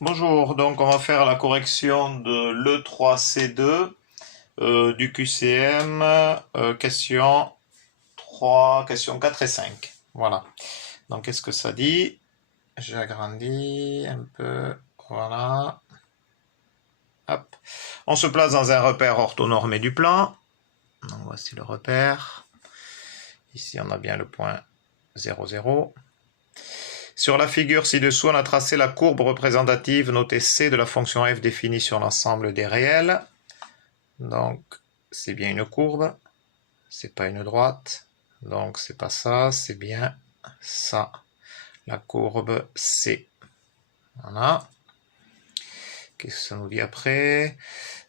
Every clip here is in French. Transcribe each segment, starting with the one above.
Bonjour, donc on va faire la correction de l'E3C2 du QCM, question 3, questions 4 et 5. Voilà. Donc qu'est-ce que ça dit? J'agrandis un peu. Voilà. Hop. On se place dans un repère orthonormé du plan. Donc voici le repère. Ici on a bien le point 0, 0. Sur la figure ci-dessous, on a tracé la courbe représentative notée C de la fonction f définie sur l'ensemble des réels. Donc, c'est bien une courbe, c'est pas une droite. Donc, c'est pas ça, c'est bien ça. La courbe C. Voilà. Qu'est-ce que ça nous dit après?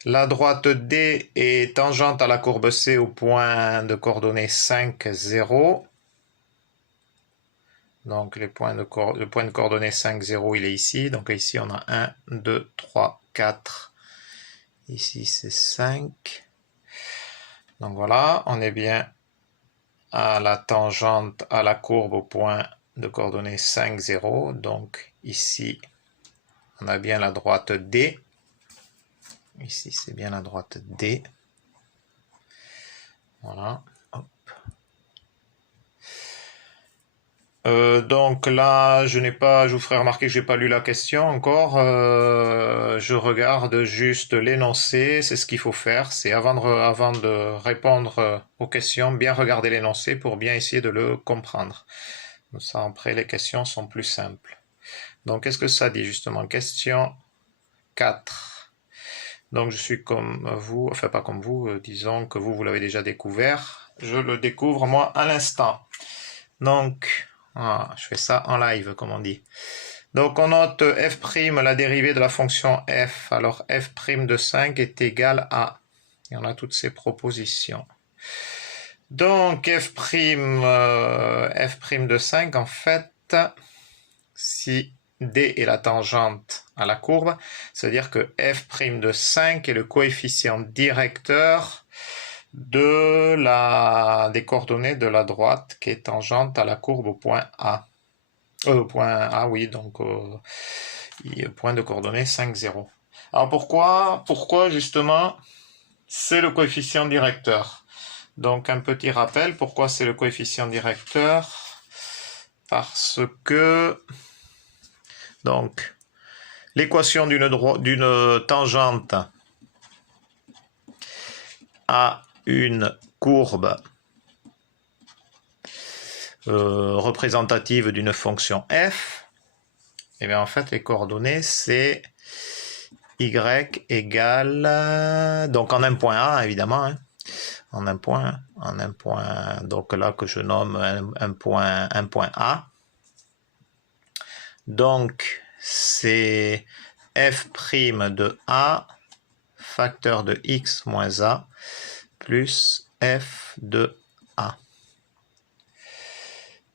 La droite D est tangente à la courbe C au point de coordonnées 5, 0. Donc le point de coordonnées 5, 0, il est ici. Donc ici, on a 1, 2, 3, 4. Ici, c'est 5. Donc voilà, on est bien à la tangente à la courbe au point de coordonnées 5, 0. Donc ici, on a bien la droite D. Ici, c'est bien la droite D. Voilà. Donc là, je vous ferai remarquer que j'ai pas lu la question encore. Je regarde juste l'énoncé, c'est ce qu'il faut faire. C'est avant de répondre aux questions, bien regarder l'énoncé pour bien essayer de le comprendre. Comme ça, après, les questions sont plus simples. Donc, qu'est-ce que ça dit justement? Question 4. Donc, je suis comme vous, enfin pas comme vous, disons que vous l'avez déjà découvert. Je le découvre moi à l'instant. Donc, je fais ça en live, comme on dit. Donc, on note f', la dérivée de la fonction f. Alors, f' de 5 est égal à... Et on a toutes ces propositions. Donc, f' de 5, en fait, si D est la tangente à la courbe, c'est-à-dire que f' de 5 est le coefficient directeur des coordonnées de la droite qui est tangente à la courbe au point A. Point A, oui, donc point de coordonnées 5, 0. Alors pourquoi justement c'est le coefficient directeur? Donc un petit rappel, pourquoi c'est le coefficient directeur? Parce que donc l'équation d'une tangente à une courbe représentative d'une fonction f, et bien en fait les coordonnées c'est y égale, donc en un point A évidemment, hein, en un point, donc là que je nomme un point A. Donc c'est f' de A facteur de x moins A plus f de A.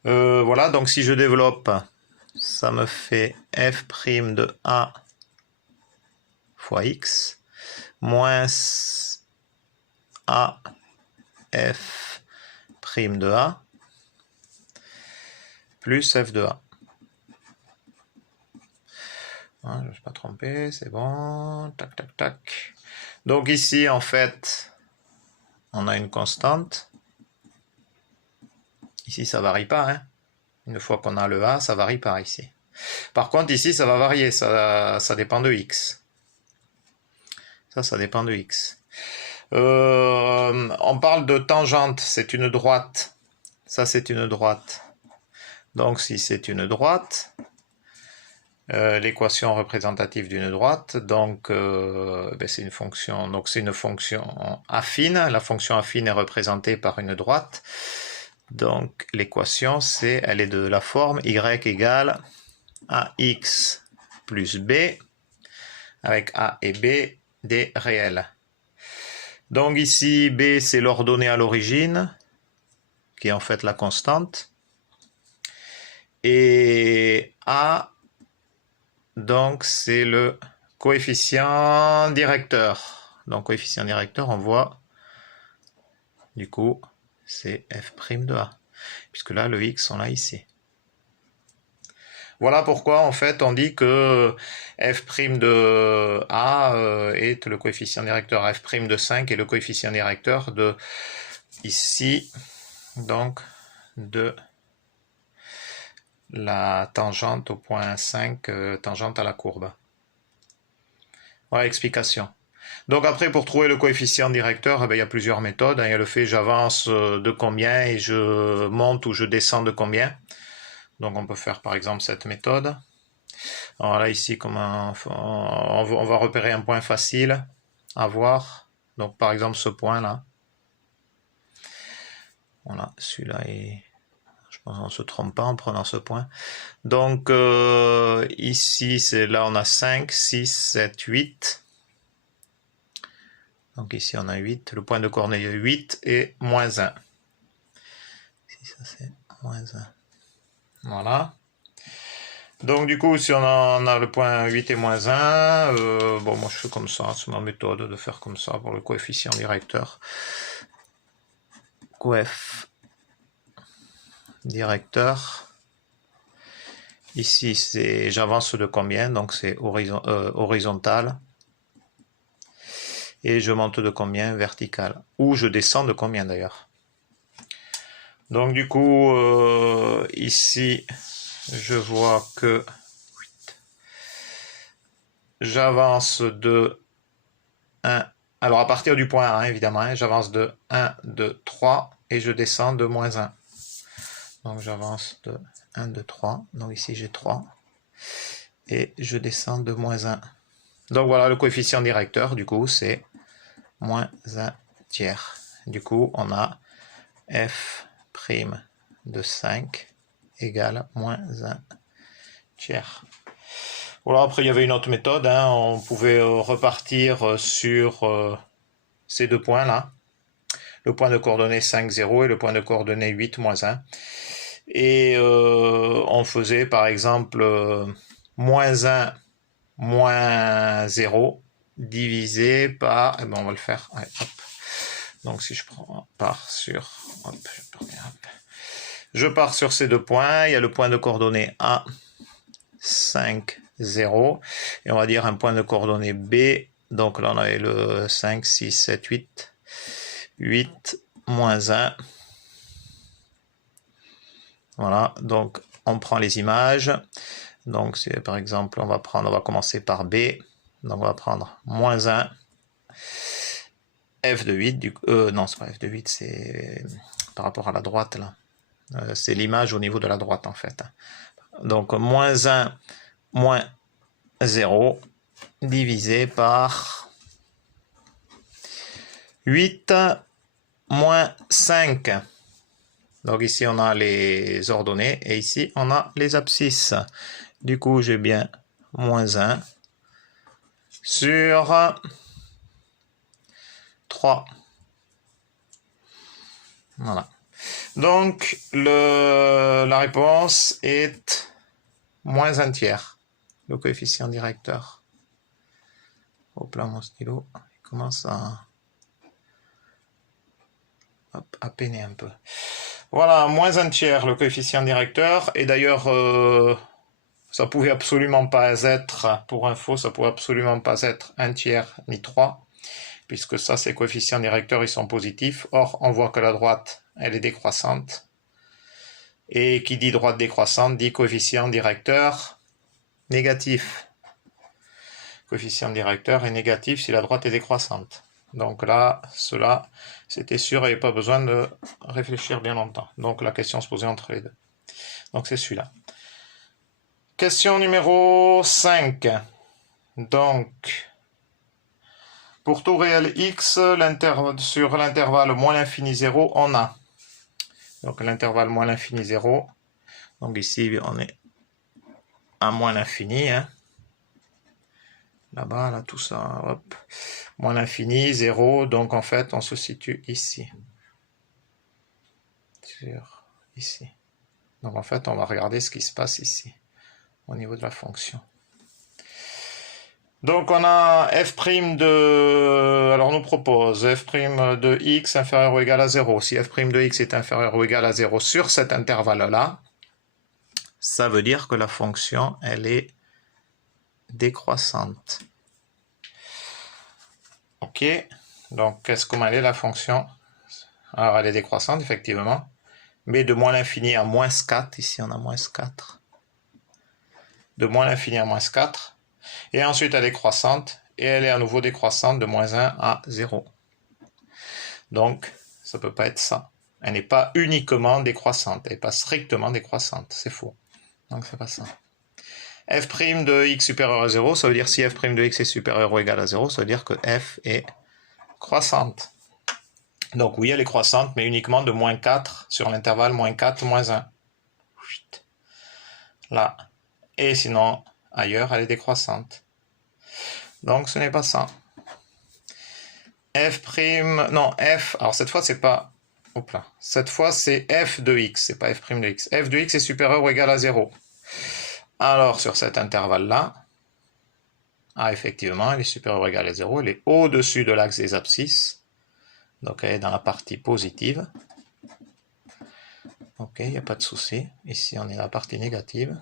Voilà, donc si je développe, ça me fait f' de A fois x moins A f' de A plus f de A. Je ne me suis pas trompé, c'est bon. Tac, tac, tac. Donc ici, en fait, on a une constante. Ici, ça ne varie pas. Hein. Une fois qu'on a le A, ça ne varie pas ici. Par contre, ici, ça va varier. Ça dépend de x. Ça dépend de x. On parle de tangente. C'est une droite. Ça, c'est une droite. Donc, si c'est une droite... l'équation représentative d'une droite, donc c'est une fonction, affine. La fonction affine est représentée par une droite. Donc l'équation elle est de la forme y égale ax plus b, avec a et b des réels. Donc ici b c'est l'ordonnée à l'origine, qui est en fait la constante, et a donc c'est le coefficient directeur. Donc coefficient directeur, on voit du coup c'est f' de A. Puisque là le x on l'a ici. Voilà pourquoi en fait on dit que f' de A est le coefficient directeur, f' de 5 est le coefficient directeur de ici, donc de la tangente au point 5, tangente à la courbe. Voilà l'explication. Donc après, pour trouver le coefficient directeur, il y a plusieurs méthodes. Il y a le fait j'avance de combien et je monte ou je descends de combien. Donc on peut faire par exemple cette méthode. Alors là ici, on va repérer un point facile à voir. Donc par exemple ce point là. Voilà, celui-là est... Je pense qu'on ne se trompe pas en prenant ce point. Donc ici, là on a 5, 6, 7, 8. Donc ici on a 8. Le point de coordonnée est 8 et moins 1. Ici ça c'est moins 1. Voilà. Donc du coup, si on a le point 8 et moins 1, bon moi je fais comme ça, c'est ma méthode de faire comme ça pour le coefficient directeur. Coef directeur. Ici c'est j'avance de combien, donc c'est horizontal. Et je monte de combien, vertical. Ou je descends de combien d'ailleurs. Donc du coup, ici, je vois que j'avance de 1. Alors à partir du point 1, évidemment, hein, j'avance de 1, 2, 3 et je descends de moins 1. Donc j'avance de 1, 2, 3. Donc ici j'ai 3. Et je descends de moins 1. Donc voilà, le coefficient directeur, du coup, c'est moins 1 tiers. Du coup, on a f' de 5 égale moins 1 tiers. Voilà, après il y avait une autre méthode, hein, on pouvait repartir sur ces deux points là, le point de coordonnée 5, 0 et le point de coordonnée 8, moins 1. Et on faisait par exemple moins 1, moins 0 divisé par, eh ben on va le faire, ouais, hop. Donc si je pars sur, hop, je pars sur ces deux points, il y a le point de coordonnée A, 5, 0, et on va dire un point de coordonnée B, donc là on avait le 5, 6, 7, 8, 8, moins 1, voilà, donc on prend les images, donc c'est par exemple, on va commencer par B, donc on va prendre moins 1, f de 8, non c'est pas f de 8, c'est par rapport à la droite là, c'est l'image au niveau de la droite en fait. Donc moins 1, moins 0, divisé par 8, moins 5. Donc ici on a les ordonnées et ici on a les abscisses. Du coup j'ai bien moins 1 sur 3. Voilà. Donc la réponse est moins 1 tiers, le coefficient directeur. Hop là, mon stylo, il commence à peiner un peu. Voilà, moins 1 tiers, le coefficient directeur. Et d'ailleurs, ça pouvait absolument pas être, pour info, ça pouvait absolument pas être 1 tiers ni 3, puisque ça, ces coefficients directeurs, ils sont positifs. Or, on voit que la droite, elle est décroissante. Et qui dit droite décroissante dit coefficient directeur négatif. Coefficient directeur est négatif si la droite est décroissante. Donc là, cela, c'était sûr, il n'y avait pas besoin de réfléchir bien longtemps. Donc la question se posait entre les deux. Donc c'est celui-là. Question numéro 5. Donc, pour tout réel x, sur l'intervalle moins l'infini 0, on a. Donc l'intervalle moins l'infini 0. Donc ici, on est à moins l'infini. Hein. Là-bas, là, tout ça, hop. Moins l'infini, 0. Donc en fait, on se situe ici. Ici. Donc en fait, on va regarder ce qui se passe ici, au niveau de la fonction. Donc on a f' de... Alors on nous propose f' de x inférieur ou égal à 0. Si f' de x est inférieur ou égal à 0 sur cet intervalle-là, ça veut dire que la fonction, elle est décroissante. Ok, donc comment elle est la fonction? Alors elle est décroissante, effectivement, mais de moins l'infini à moins 4, ici on a moins 4. De moins l'infini à moins 4, et ensuite elle est croissante, et elle est à nouveau décroissante de moins 1 à 0. Donc, ça ne peut pas être ça. Elle n'est pas uniquement décroissante, elle n'est pas strictement décroissante, c'est faux. Donc c'est pas ça. F' de x supérieur à 0, ça veut dire si f' de x est supérieur ou égal à 0, ça veut dire que f est croissante. Donc oui, elle est croissante, mais uniquement de moins 4 sur l'intervalle moins 4, moins 1. Là. Et sinon, ailleurs, elle est décroissante. Donc ce n'est pas ça. Non, f, alors cette fois c'est pas, hop là, cette fois c'est f de x, c'est pas f' de x. F de x est supérieur ou égal à 0. Alors sur cet intervalle-là, effectivement, elle est supérieure ou égale à 0, elle est au-dessus de l'axe des abscisses, donc elle est dans la partie positive. Ok, il n'y a pas de souci, ici on est dans la partie négative.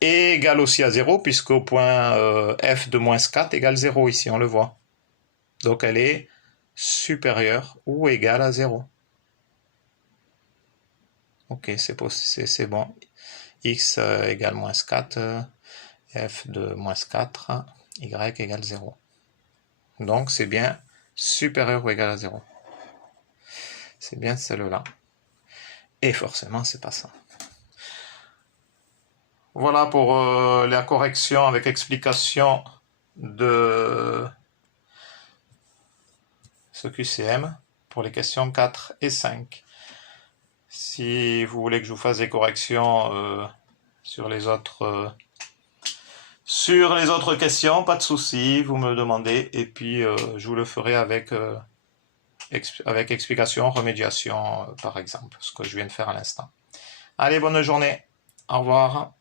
Et égale aussi à 0, puisqu'au point f de moins 4 égale 0, ici on le voit. Donc elle est supérieure ou égale à 0. Ok, c'est bon. X égale moins 4, f de moins 4, y égale 0. Donc c'est bien supérieur ou égal à 0. C'est bien celle-là. Et forcément, c'est pas ça. Voilà pour la correction avec explication de ce QCM pour les questions 4 et 5. Si vous voulez que je vous fasse des corrections sur les autres questions, pas de souci, vous me le demandez et puis je vous le ferai avec explication, remédiation par exemple, ce que je viens de faire à l'instant. Allez, bonne journée, au revoir.